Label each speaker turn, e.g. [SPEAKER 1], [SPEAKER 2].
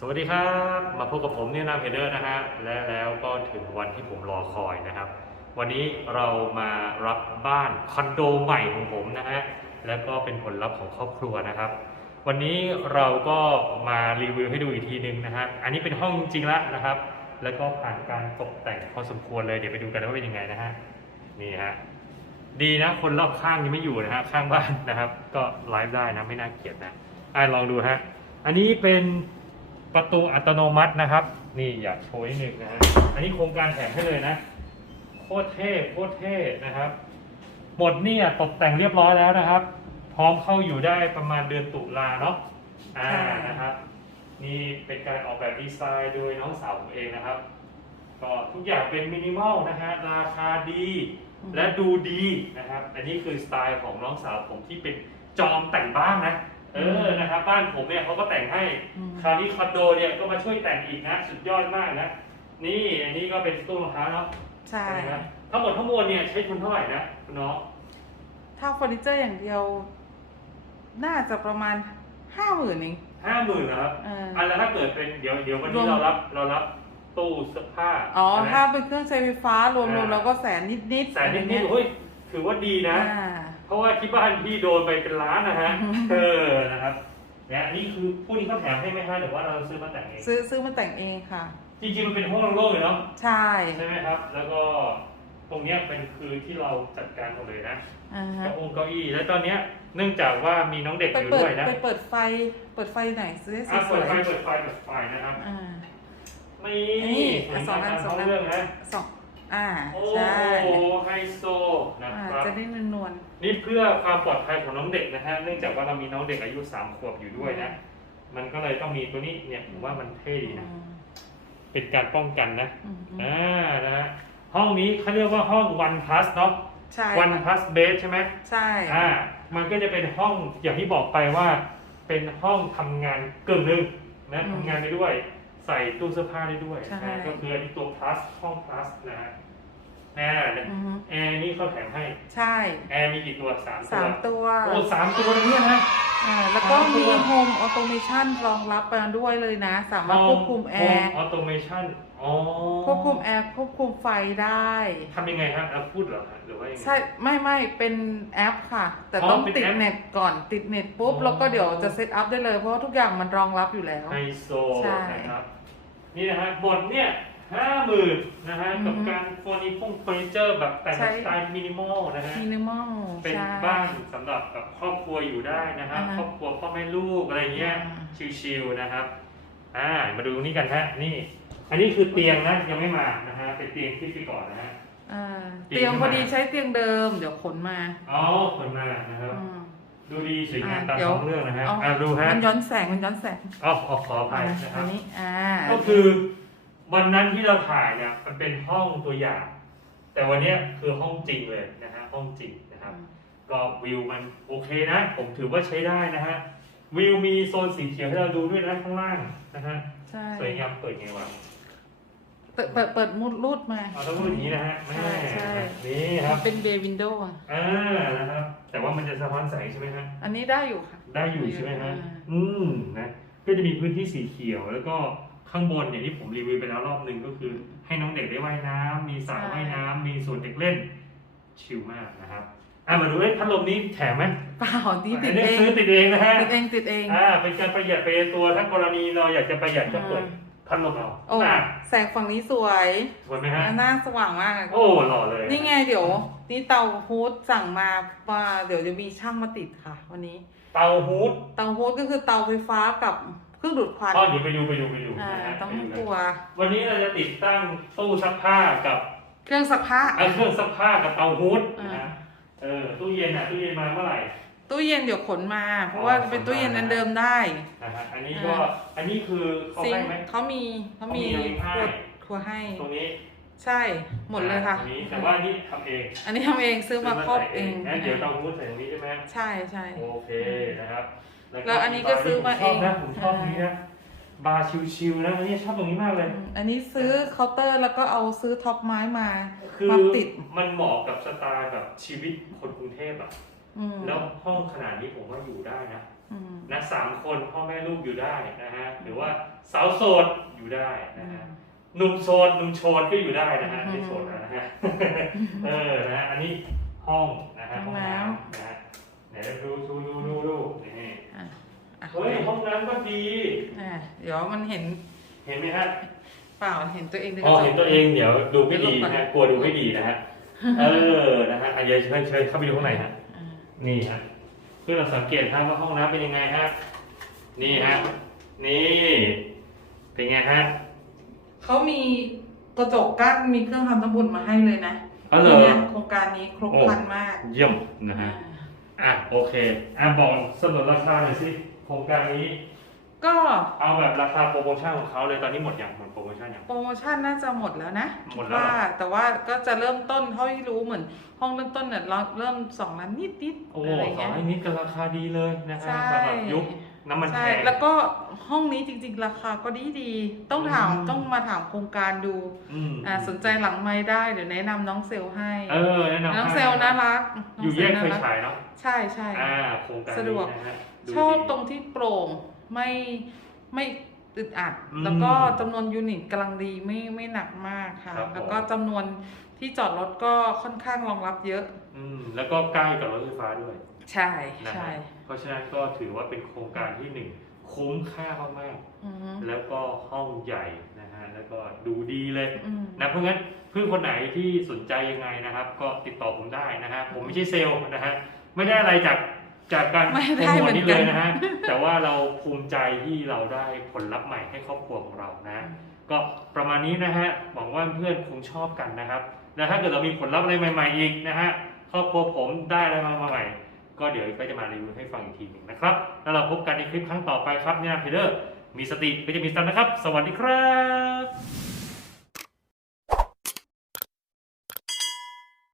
[SPEAKER 1] สวัสดีครับ มาพบกับผมเนี่ยนามเพเดอร์นะฮะและแล้วก็ถึงวันที่ผมรอคอยนะครับ วันนี้เรามารับบ้านคอนโดใหม่ของผมนะฮะและก็เป็นผลลัพธ์ของครอบครัวนะครับ วันนี้เราก็มารีวิวให้ดูอีกทีนึงนะฮะอันนี้เป็นห้องจริงแล้วนะครับ แล้วก็ผ่านการตกแต่งพอสมควรเลยเดี๋ยวไปดูกันว่าเป็นยังไงนะฮะนี่ฮะดีนะคนรอบข้างยังไม่อยู่นะฮะข้างบ้านนะครับ ก็ไลฟ์ได้นะไม่น่าเกลียดนะอะลองดูฮะอันนี้เป็น ประตูอัตโนมัตินะครับ นี่อยากโชว์นิดนึงนะฮะอันนี้โครงการแถมให้เลยนะ โคตรเท่โคตรเท่นะครับหมดเนี่ยตกแต่งเรียบร้อยแล้วนะครับ พร้อมเข้าอยู่ได้ประมาณเดือนตุลาเนาะอ่านะครับนี่เป็นการออกแบบดีไซน์โดยน้องสาวผมเองนะครับ ก็ทุกอย่างเป็นมินิมอลนะฮะราคาดีและดูดีนะครับ อันนี้คือสไตล์ของน้องสาวผมที่เป็นจอมแต่งบ้านนะ เออนะครับบ้านผมเนี่ยเขาก็แต่งให้
[SPEAKER 2] อืม
[SPEAKER 1] คราวนี้คอนโดเนี่ยก็มาช่วยแต่งอีกนะสุดยอดมากนะนี่อันนี้ก็เป็นตู้รองเท้าเนาะ
[SPEAKER 2] ใช่
[SPEAKER 1] นะครับทั้งหมดทั้งมวลเนี่ยใช้ทุนเท่าไหร่นะคุณน้อง
[SPEAKER 2] ถ้าเฟอร์นิเจอร์อย่างเดียว น่าจะประมาณห้าหมื่นเอง
[SPEAKER 1] ห้าหมื่นนะครับ
[SPEAKER 2] เออ
[SPEAKER 1] อันแล้วถ้าเกิดเป็นเดี๋ยวเดี๋ยววันนี้
[SPEAKER 2] รวม
[SPEAKER 1] เรารับเรารับตู้เสื้อผ้า
[SPEAKER 2] อ๋อ
[SPEAKER 1] ใช่ไหม
[SPEAKER 2] ถ้าเป็นเครื่องใช้ไฟฟ้ารวม
[SPEAKER 1] อ่า
[SPEAKER 2] ๆเราก็แสนนิดๆ
[SPEAKER 1] แสนนิด
[SPEAKER 2] อะไร
[SPEAKER 1] นิด
[SPEAKER 2] เงี้ย
[SPEAKER 1] เฮ้ยถือว่าดีนะ
[SPEAKER 2] อ่า
[SPEAKER 1] เพราะว่าที่บ้านพี่โดนไปเป็นล้านนะฮะ
[SPEAKER 2] อืม
[SPEAKER 1] เออ นะครับเนี่ยอันนี้คือผู้นี้เขาแถมให้ไหมฮะหรือว่าเราซื้อมาแต่งเอง
[SPEAKER 2] ซื้อซื้อมาแต่งเองค่ะ
[SPEAKER 1] จริงๆมันเป็นห้องโล่งๆเลยเนาะ
[SPEAKER 2] ใช่
[SPEAKER 1] ใช่ไหมครับ แล้วก็ตรงเนี้ยเป็นคือที่เราจัดการหมดเลยนะ
[SPEAKER 2] อ่าฮะ
[SPEAKER 1] เก้าองเก้าอี้ แล้วตอนเนี้ยเนื่องจากว่ามีน้องเด็ก
[SPEAKER 2] ไป
[SPEAKER 1] อยู่
[SPEAKER 2] เปิด
[SPEAKER 1] ด้วยนะ
[SPEAKER 2] ไปเปิดไฟ เปิดไฟไหนซื้อให้ส
[SPEAKER 1] อะเปิ
[SPEAKER 2] ว
[SPEAKER 1] ด
[SPEAKER 2] ย
[SPEAKER 1] ไฟ เปิดไฟ เปิดไฟนะครับ
[SPEAKER 2] ๆอ่า
[SPEAKER 1] ไม่
[SPEAKER 2] นี่
[SPEAKER 1] สวย
[SPEAKER 2] สอง
[SPEAKER 1] งาม
[SPEAKER 2] อัน
[SPEAKER 1] ตาม
[SPEAKER 2] สองอัน
[SPEAKER 1] เรื่องนะ
[SPEAKER 2] สอง อ่า
[SPEAKER 1] โอ้
[SPEAKER 2] ใช่
[SPEAKER 1] ไฮโซนะ
[SPEAKER 2] อ่า
[SPEAKER 1] ครับ
[SPEAKER 2] จะได้นวล
[SPEAKER 1] นี่เพื่อความปลอดภัยของน้องเด็กนะฮะ เนื่องจากว่าเรามีน้องเด็กอายุสามขวบอยู่ด้วยนะ มันก็เลยต้องมีตัวนี้เนี่ยผมว่ามันเท่
[SPEAKER 2] ๆ
[SPEAKER 1] ดี
[SPEAKER 2] อื
[SPEAKER 1] นะ
[SPEAKER 2] ม
[SPEAKER 1] เป็นการป้องกันนะ
[SPEAKER 2] อืมอืม
[SPEAKER 1] อ่า นะฮะ ห้องนี้เขาเรียกว่าห้อง one plus เนาะ
[SPEAKER 2] ใช่
[SPEAKER 1] one plus bed ใช่ไหม
[SPEAKER 2] ใช่
[SPEAKER 1] อ่า มันก็จะเป็นห้องอย่างที่บอกไปว่า เป็นห้องทำงานกึ่งหนึ่งนะทำงานได้ด้วย ใส่ตู้เสื้อผ้าได้ด้วยนะก็คืออันนี้ตัว plus ห้อง plus นะฮะ แอร์
[SPEAKER 2] อือฮึ
[SPEAKER 1] แอร์นี่เขาแถมให้
[SPEAKER 2] ใช่
[SPEAKER 1] แอร์มีกี่ตัวสามตัว
[SPEAKER 2] สามตัว
[SPEAKER 1] โอ้สามตัวเลยเนี่ยนะ
[SPEAKER 2] อ่าแล้วก็
[SPEAKER 1] สามตั
[SPEAKER 2] มี
[SPEAKER 1] ว
[SPEAKER 2] โฮมออโตเมชันรองรับมาด้วยเลยนะ สามารถควบคุมแอร์
[SPEAKER 1] ออโตเมชันอ๋อ
[SPEAKER 2] ควบคุมแอร์ควบคุมไฟได้
[SPEAKER 1] ทำยังไงครับเราพูดเหรอฮะหรือว่ายังไง
[SPEAKER 2] ใช่ไม่ไม่เป็นแอปค่ะ แต่
[SPEAKER 1] อ๋อ
[SPEAKER 2] ต้อง
[SPEAKER 1] เป็น
[SPEAKER 2] ติด
[SPEAKER 1] แอป
[SPEAKER 2] เน็ตก่อนติดเน็ตปุ๊บ
[SPEAKER 1] อ๋อ
[SPEAKER 2] แล้วก็เดี๋ยวจะเซตอัพได้เลยเพราะว่าทุกอย่างมันรองรับอยู่แล้ว
[SPEAKER 1] ไฮโซ
[SPEAKER 2] ใช่
[SPEAKER 1] นะครับ นี่นะฮะหมดเนี่ย ห้าหมื่นนะฮะ
[SPEAKER 2] อือฮึ
[SPEAKER 1] กับการเฟอร์นิเจอร์เฟอร์นิเจอร์แบบแต่ง
[SPEAKER 2] ใช่
[SPEAKER 1] สไตล์มินิมอลนะฮะ
[SPEAKER 2] มินิมอล
[SPEAKER 1] เป็น
[SPEAKER 2] ใช่
[SPEAKER 1] บ้านสำหรับแบบครอบครัวอยู่ได้นะฮะ
[SPEAKER 2] อ่าฮะ
[SPEAKER 1] ครอบครัวพ่อแม่ลูกอะไรเงี้ย
[SPEAKER 2] อ่า
[SPEAKER 1] ชิลๆนะครับอ่ามาดูนี่กันฮะนี่ อันนี้คือเตียงนะยังไม่มานะฮะเป็นเตียงที่ไปก่อนนะฮะ
[SPEAKER 2] อ่า
[SPEAKER 1] เตียง
[SPEAKER 2] เตียงพอดี
[SPEAKER 1] มา
[SPEAKER 2] ใช้เตียงเดิม เดี๋ยวขนมา
[SPEAKER 1] อ๋อคนมานะครับ
[SPEAKER 2] อืม
[SPEAKER 1] ดูดีสวยงาม
[SPEAKER 2] อ่า
[SPEAKER 1] ตาม
[SPEAKER 2] เดี๋ยว
[SPEAKER 1] ท้องเรื่องนะฮะ
[SPEAKER 2] เอา
[SPEAKER 1] อ่าดูฮะ
[SPEAKER 2] มันย้อนแสงมันย้อนแสง
[SPEAKER 1] อ๋อขอขออภัย
[SPEAKER 2] อ่า
[SPEAKER 1] นะค
[SPEAKER 2] อั
[SPEAKER 1] รับ
[SPEAKER 2] นนี้อ่า
[SPEAKER 1] ก็คือ วันนั้นที่เราถ่ายเนี่ยมันเป็นห้องตัวอย่าง แต่วันเนี้ยคือห้องจริงเลยนะฮะห้องจริงนะครับ ก็วิวมันโอเคนะ ผมถือว่าใช้ได้นะฮะวิวมีโซนสีเขียวให้เราดูด้วยนะข้างล่างนะฮะ
[SPEAKER 2] ใช่
[SPEAKER 1] สวยงามเปิดไงวะ
[SPEAKER 2] เปิดเปิดเปิดมุดรูดมา
[SPEAKER 1] เอาต้องพูดอย่างนี้นะฮะ
[SPEAKER 2] ใช่ใช่
[SPEAKER 1] นี่ครับ
[SPEAKER 2] เป็นเบย์วินโดว์
[SPEAKER 1] อ่านะครับ แต่ว่ามันจะสะท้อนแสงใช่ไหมฮะ
[SPEAKER 2] อันนี้ได้อยู่ค่ะ
[SPEAKER 1] ได้อยู่ใช่ไหมฮะ
[SPEAKER 2] อ่า
[SPEAKER 1] อืมนะก็จะมีพื้นที่สีเขียวแล้วก็ ข้างบนเนี่ยที่ผมรีวิวไปแล้วรอบหนึ่งก็คือ ให้น้องเด็กได้ว่ายน้ำมีสระว่ายน้ำมีส่วนเด็กเล่น ชิลมากนะครับอะมาดูเอ้ยพัดลมนี้แถมไหม
[SPEAKER 2] เปล่านี่ติด
[SPEAKER 1] อันนี้
[SPEAKER 2] เอง
[SPEAKER 1] ซื้อติดเองนะฮะ
[SPEAKER 2] ติดเองติดเอง
[SPEAKER 1] อ่าเป็นการประหยัดไปในตัวถ้ากรณีเราอยากจะประหยัดก็เปิด
[SPEAKER 2] อ่า
[SPEAKER 1] พัดลมเอา
[SPEAKER 2] โอ้
[SPEAKER 1] อะ
[SPEAKER 2] แสงฝั่งนี้สวย
[SPEAKER 1] สวยไหมฮะ
[SPEAKER 2] หน้าสว่างมาก
[SPEAKER 1] โอ้หล่อเลย
[SPEAKER 2] นี่ไงเดี๋ยว นี่เตาฮูดสั่งมาว่าเดี๋ยวจะมีช่างมาติดค่ะ วันนี้
[SPEAKER 1] เตาฮูด
[SPEAKER 2] เตาฮูดก็คือเตาไฟฟ้ากับ เครื่องดูดควัน
[SPEAKER 1] อ๋อเดี๋ยวไปดูไปดูไปดู
[SPEAKER 2] อ่า
[SPEAKER 1] นะฮะ
[SPEAKER 2] ต้อง
[SPEAKER 1] ไป
[SPEAKER 2] ไม่
[SPEAKER 1] ดู
[SPEAKER 2] กลัว
[SPEAKER 1] วันนี้เราจะติดตั้งตู้ซักผ้ากับ
[SPEAKER 2] เครื่องซักผ้า
[SPEAKER 1] ไอ้เครื่องซักผ้ากับเตาฮูดนะ
[SPEAKER 2] อ่า
[SPEAKER 1] ฮะเออตู้เย็นอะตู้เย็นมาเมื่อไหร่
[SPEAKER 2] ตู้เย็นเดี๋ยวขนมา เพราะ
[SPEAKER 1] อ๋อ
[SPEAKER 2] ว่าเป็นตู้เย็น
[SPEAKER 1] ขนมา
[SPEAKER 2] อันเดิมได้
[SPEAKER 1] นะฮะอันนี้ก็
[SPEAKER 2] อ่า
[SPEAKER 1] อันนี้คือเขา
[SPEAKER 2] ซิง
[SPEAKER 1] ให้
[SPEAKER 2] ค์
[SPEAKER 1] ไหม
[SPEAKER 2] เขามีเขามี
[SPEAKER 1] เขามีให้
[SPEAKER 2] ขวดครัวให้
[SPEAKER 1] ตรงนี้
[SPEAKER 2] ใช่หมดเลยค่ะ
[SPEAKER 1] ตรงนี้แต่ว่าอันนี้ทำเอง
[SPEAKER 2] อันนี้ทำเองซื้อมาครอบ
[SPEAKER 1] ใส่
[SPEAKER 2] เอง
[SPEAKER 1] งั้นเดี๋ยวเตาฮูดใส่ตรงนี้ใช่ไหม
[SPEAKER 2] ใช่ใช่
[SPEAKER 1] โอเคนะครับ
[SPEAKER 2] แล้วอันนี้ก็ซื้อมาเอง
[SPEAKER 1] ผมชอบนะผมชอบตรงนี้นะบาร์ชิลๆนะอันนี้ชอบตรงนี้มากเลย
[SPEAKER 2] อืมอันนี้ซื้อเคาน์เตอร์แล้วก็เอาซื้อท็อปไม้มา
[SPEAKER 1] คือ
[SPEAKER 2] มาติด
[SPEAKER 1] มันเหมาะกับสไตล์แบบชีวิตคนกรุงเทพอะ
[SPEAKER 2] อืม
[SPEAKER 1] แล้วห้องขนาดนี้ผมว่าอยู่ได้นะ
[SPEAKER 2] อืม
[SPEAKER 1] นะสามคนพ่อแม่ลูกอยู่ได้นะฮะหรือว่าสาวโสดอยู่ได้นะฮะหนุ่มโสดหนุ่มโชนก็อยู่ได้นะฮะไม่โสดนะฮะ เออ นะฮะ อันนี้ห้องนะฮะห้องน้ำนะฮะไหนดูดูดูดูดูนี่
[SPEAKER 2] อะอะ
[SPEAKER 1] เฮ้ยห้องน้ำก็ดี
[SPEAKER 2] อะเดี๋ยวมันเห็น
[SPEAKER 1] เห็นไหมฮะ
[SPEAKER 2] เปล่าเห็นตัวเองในก
[SPEAKER 1] อ๋
[SPEAKER 2] ระ
[SPEAKER 1] อ
[SPEAKER 2] จก
[SPEAKER 1] เห็นตัวเองเดี๋ยวดูไม่ดีนะฮะกลัวดูไม่ดีนะฮะเออนะฮะอะเดี๋ยวเชิญเชิญเข้าไปดูข้างในฮะ
[SPEAKER 2] อะ
[SPEAKER 1] นี่ฮะเพื่อเราสังเกตฮะว่าห้องน้ำเป็นยังไงฮะนี่ฮะนี่เป็นไงฮะ
[SPEAKER 2] เขามีกระจกกั้นมีเครื่องทำน้ำบุญมาให้เลยนะ
[SPEAKER 1] อ๋อเหรอ
[SPEAKER 2] นี่ยโครงการนี้ครบครันมาก
[SPEAKER 1] เยี่ยมนะฮะอะโอเคอะบอกสนุนราคาหน่อยสิ โครงการนี้
[SPEAKER 2] ก็
[SPEAKER 1] เอาแบบราคาโปรโมชั่นของเขาเลยตอนนี้หมดอย่างหมดโปรโมชั่นอย่าง
[SPEAKER 2] โปรโมชั่นน่าจะหมดแล้วนะ
[SPEAKER 1] หมด
[SPEAKER 2] คิ
[SPEAKER 1] แล้วเหรอ
[SPEAKER 2] ว่าแต่ว่าก็จะเริ่มต้นเท่าที่รู้เหมือน ห้องเริ่มต้นเนี่ยเราเริ่มสองล้านนิดนิดๆ
[SPEAKER 1] โอ้
[SPEAKER 2] อะไร
[SPEAKER 1] สอ
[SPEAKER 2] เงี้
[SPEAKER 1] ง
[SPEAKER 2] ย
[SPEAKER 1] ให้นิดก็ราคาดีเลยนะฮะ
[SPEAKER 2] ใช่
[SPEAKER 1] สำหรับยุคน้ำมันแพ
[SPEAKER 2] ใช่
[SPEAKER 1] ง
[SPEAKER 2] แล้วก็ห้องนี้จริง ๆ ราคาก็ดีดีๆต้องถาม
[SPEAKER 1] อืม
[SPEAKER 2] ต้องมาถามโครงการดู
[SPEAKER 1] อืม
[SPEAKER 2] อ่าสนใจหลังไม้ได้เดี๋ยวแนะนำน้องเซลล์ให้
[SPEAKER 1] เออแนะนำ
[SPEAKER 2] น้อง
[SPEAKER 1] ให้
[SPEAKER 2] เซลล์น่ารักน้ง
[SPEAKER 1] อยู่แยก
[SPEAKER 2] ซล
[SPEAKER 1] ไฟ
[SPEAKER 2] น่ารั
[SPEAKER 1] ฉายเนาะ
[SPEAKER 2] ใช่ใช่
[SPEAKER 1] อ่าโครงการ
[SPEAKER 2] สะดวก
[SPEAKER 1] นี้นะฮะ ดู
[SPEAKER 2] ชอบ
[SPEAKER 1] ดี
[SPEAKER 2] ตรงที่โปร่งไม่ไม่อึดอัด
[SPEAKER 1] อืม
[SPEAKER 2] แล้วก็จำนวนยูนิตกำลังดีไม่ไม่หนักมากค่ะ
[SPEAKER 1] ครับผม
[SPEAKER 2] แล้วก็จำนวนที่จอดรถก็ค่อนข้างรองรับเยอะ
[SPEAKER 1] อืมแล้วก็ใกล้กับรถไฟฟ้าด้วย
[SPEAKER 2] ใช่
[SPEAKER 1] นะ
[SPEAKER 2] ใช่
[SPEAKER 1] ฮะเพราะฉะนั้นก็ถือว่าเป็นโครงการที่หนึ่งคุ้มค่ามาก
[SPEAKER 2] อือฮึ
[SPEAKER 1] ๆแล้วก็ห้องใหญ่นะฮะแล้วก็ดูดีเลย
[SPEAKER 2] อืม
[SPEAKER 1] นะเพราะงั้นเพื่อนคนไหนที่สนใจยังไงนะครับ ก็ติดต่อผมได้นะฮะผมไม่ใช่เซลล์นะฮะไม่ได้อะไรจาก จากการ
[SPEAKER 2] ไม่
[SPEAKER 1] โปร
[SPEAKER 2] ได้
[SPEAKER 1] โม
[SPEAKER 2] เหมื
[SPEAKER 1] ท
[SPEAKER 2] อน
[SPEAKER 1] นี้
[SPEAKER 2] กั
[SPEAKER 1] เล
[SPEAKER 2] น
[SPEAKER 1] ยนะฮะ แต่ว่าเราภูมิใจที่เราได้ผลลัพธ์ใหม่ให้ครอบครัวของเรานะ ก็ประมาณนี้นะฮะ หวังว่าเพื่อนคงชอบกันนะครับ แล้วถ้าเกิดเรามีผลลัพธ์อะไรใหม่ ๆ อีกนะฮะ ครอบครัวผมได้อะไรมาใหม่ ก็เดี๋ยวก็จะมารีวิวให้ฟังอีกทีหนึ่งนะครับ แล้วเราพบกันในคลิปครั้งต่อไปครับเนี่ยพีเดอร์ มีสติก็จะมีสตันนะครับ สวัสดีครับ